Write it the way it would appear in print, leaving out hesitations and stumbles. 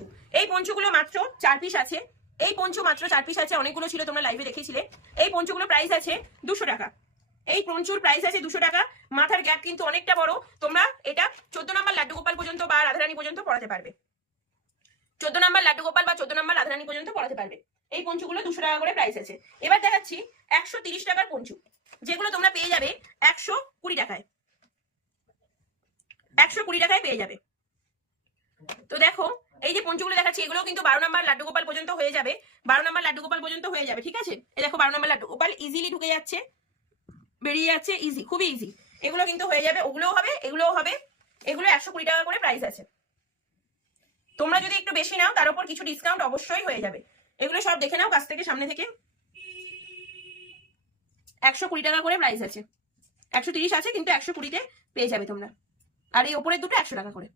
পঞ্চু। এই পঞ্চুগুলো মাত্র 4 পিস আছে। এই পঞ্চু মাত্র 4 পিস আছে, অনেকগুলো ছিল, তোমরা লাইভে দেখেছিলে। এই পঞ্চুগুলো প্রাইস আছে 200 টাকা। এই পঞ্চুর প্রাইস আছে 200 টাকা। মাথার গ্যাপ কিন্তু অনেকটা বড়, তোমরা এটা 14 নম্বর লাড্ডু গোপাল পর্যন্ত বা রাধারানী পর্যন্ত পড়াতে পারবে। 14 নম্বর লাড্ডু গোপাল বা 14 নম্বর রাধারানী পর্যন্ত পড়াতে পারবে। এই পঞ্চুগুলো 200 টাকা করে প্রাইস আছে। এবার দেখাচ্ছি 130 টাকার পঞ্চু, যেগুলো তোমরা পেয়ে যাবে 120 টাকায়। 120 টাকায় পেয়ে যাবে। তো দেখো এই যে পঞ্চুগুলো দেখাচ্ছি, এগুলো কিন্তু 12 নম্বর লাড্ডু গোপাল পর্যন্ত হয়ে যাবে। 12 নম্বর লাড্ডু গোপাল পর্যন্ত হয়ে যাবে, ঠিক আছে। এই দেখো 12 নম্বর লাড্ডু গোপাল ইজিলি ঢুকে যাচ্ছে, বেরিয়ে যাচ্ছে, ইজি, খুবই ইজি। এগুলো কিন্তু হয়ে যাবে, ওগুলোও হবে, এগুলোও হবে। এগুলো 120 টাকা করে প্রাইস আছে। তোমরা যদি একটু বেশি নাও তার উপর কিছু ডিসকাউন্ট অবশ্যই হয়ে যাবে। এগুলো সব দেখে নাও কাছ থেকে, সামনে থেকে। 120 টাকা করে প্রাইস আছে। 130 আছে, কিন্তু 120-তে পেয়ে যাবে তোমরা। আর এই ওপরের দুটো 100 টাকা করে।